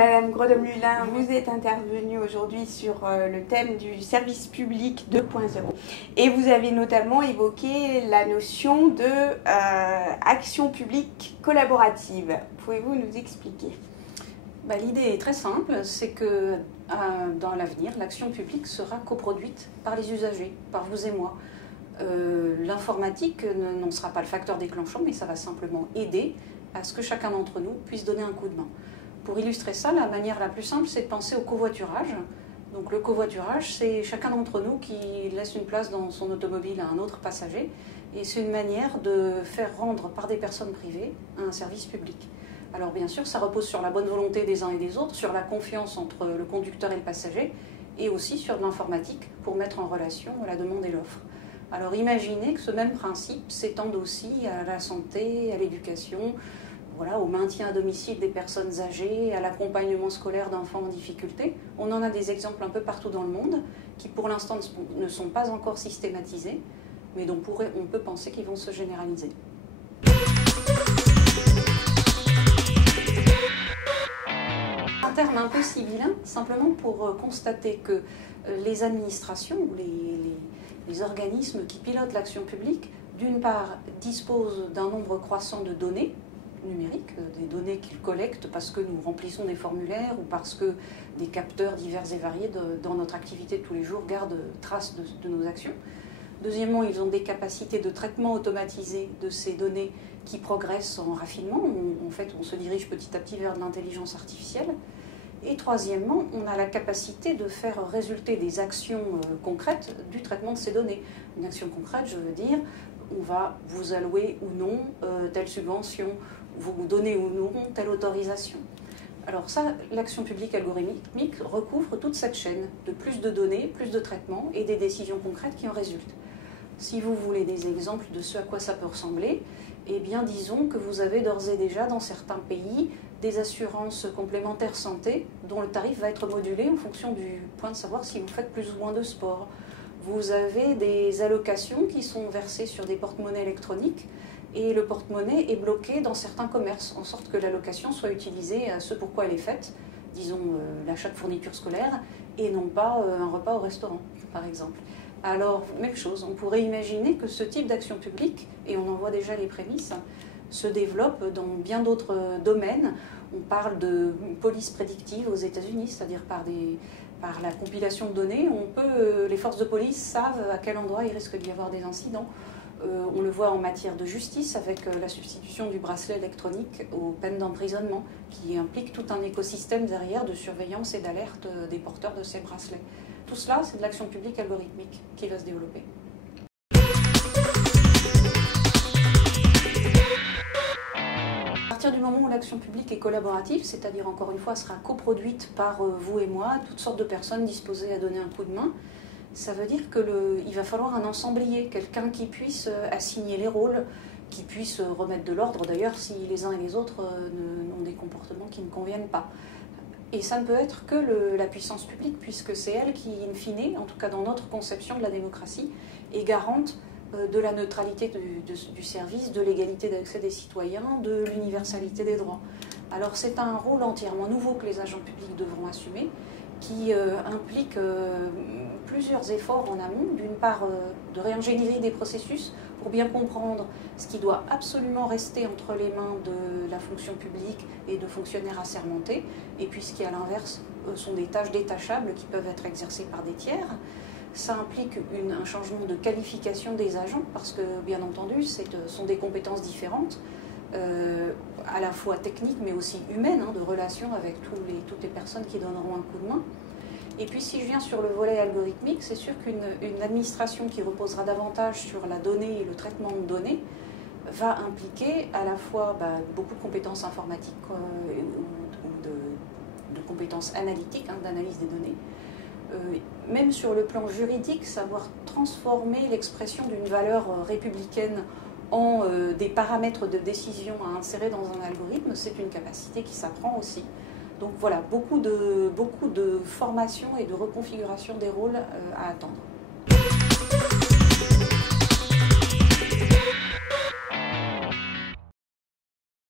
Madame Gredhomme-Lulin, vous êtes intervenue aujourd'hui sur le thème du service public 2.0 et vous avez notamment évoqué la notion de action publique collaborative. Pouvez-vous nous expliquer? L'idée est très simple, c'est que dans l'avenir, l'action publique sera coproduite par les usagers, par vous et moi. L'informatique n'en sera pas le facteur déclenchant, mais ça va simplement aider à ce que chacun d'entre nous puisse donner un coup de main. Pour illustrer ça, la manière la plus simple, c'est de penser au covoiturage. Donc le covoiturage, c'est chacun d'entre nous qui laisse une place dans son automobile à un autre passager, et c'est une manière de faire rendre par des personnes privées un service public. Alors bien sûr, ça repose sur la bonne volonté des uns et des autres, sur la confiance entre le conducteur et le passager, et aussi sur de l'informatique pour mettre en relation la demande et l'offre. Alors imaginez que ce même principe s'étende aussi à la santé, à l'éducation, au maintien à domicile des personnes âgées, à l'accompagnement scolaire d'enfants en difficulté. On en a des exemples un peu partout dans le monde qui pour l'instant ne sont pas encore systématisés, mais dont on peut penser qu'ils vont se généraliser. Un terme un peu sibyllin, simplement pour constater que les administrations ou les organismes qui pilotent l'action publique, d'une part, disposent d'un nombre croissant de données numériques, des données qu'ils collectent parce que nous remplissons des formulaires ou parce que des capteurs divers et variés dans notre activité de tous les jours gardent trace de nos actions. Deuxièmement, ils ont des capacités de traitement automatisé de ces données qui progressent en raffinement. En fait, on se dirige petit à petit vers de l'intelligence artificielle. Et troisièmement, on a la capacité de faire résulter des actions concrètes du traitement de ces données. Une action concrète, je veux dire, on va vous allouer ou non telle subvention, vous donner ou non telle autorisation. Alors ça, l'action publique algorithmique recouvre toute cette chaîne de plus de données, plus de traitements et des décisions concrètes qui en résultent. Si vous voulez des exemples de ce à quoi ça peut ressembler, eh bien disons que vous avez d'ores et déjà dans certains pays des assurances complémentaires santé dont le tarif va être modulé en fonction du point de savoir si vous faites plus ou moins de sport. Vous avez des allocations qui sont versées sur des porte-monnaies électroniques et le porte-monnaie est bloqué dans certains commerces, en sorte que l'allocation soit utilisée à ce pourquoi elle est faite, disons l'achat de fournitures scolaires, et non pas un repas au restaurant, par exemple. Alors, même chose, on pourrait imaginer que ce type d'action publique, et on en voit déjà les prémices, se développe dans bien d'autres domaines. On parle de police prédictive aux États-Unis, c'est-à-dire par la compilation de données, les forces de police savent à quel endroit il risque d'y avoir des incidents. On le voit en matière de justice avec la substitution du bracelet électronique aux peines d'emprisonnement, qui implique tout un écosystème derrière de surveillance et d'alerte des porteurs de ces bracelets. Tout cela, c'est de l'action publique algorithmique qui va se développer. À partir du moment où l'action publique est collaborative, c'est-à-dire encore une fois sera coproduite par vous et moi, toutes sortes de personnes disposées à donner un coup de main, ça veut dire qu'il va falloir un ensemblier, quelqu'un qui puisse assigner les rôles, qui puisse remettre de l'ordre d'ailleurs si les uns et les autres ont des comportements qui ne conviennent pas. Et ça ne peut être que la puissance publique, puisque c'est elle qui, in fine, en tout cas dans notre conception de la démocratie, est garante de la neutralité du service, de l'égalité d'accès des citoyens, de l'universalité des droits. Alors c'est un rôle entièrement nouveau que les agents publics devront assumer, qui implique plusieurs efforts en amont, d'une part de réingénierie des processus pour bien comprendre ce qui doit absolument rester entre les mains de la fonction publique et de fonctionnaires assermentés, et puis ce qui à l'inverse sont des tâches détachables qui peuvent être exercées par des tiers. Ça implique un changement de qualification des agents parce que bien entendu ce sont des compétences différentes, à la fois techniques mais aussi humaines, de relation avec toutes les personnes qui donneront un coup de main. Et puis si je viens sur le volet algorithmique, c'est sûr qu'une administration qui reposera davantage sur la donnée et le traitement de données va impliquer à la fois beaucoup de compétences informatiques ou de compétences analytiques, d'analyse des données. Même sur le plan juridique, savoir transformer l'expression d'une valeur républicaine en des paramètres de décision à insérer dans un algorithme, c'est une capacité qui s'apprend aussi. Donc voilà, beaucoup de formation et de reconfiguration des rôles à attendre.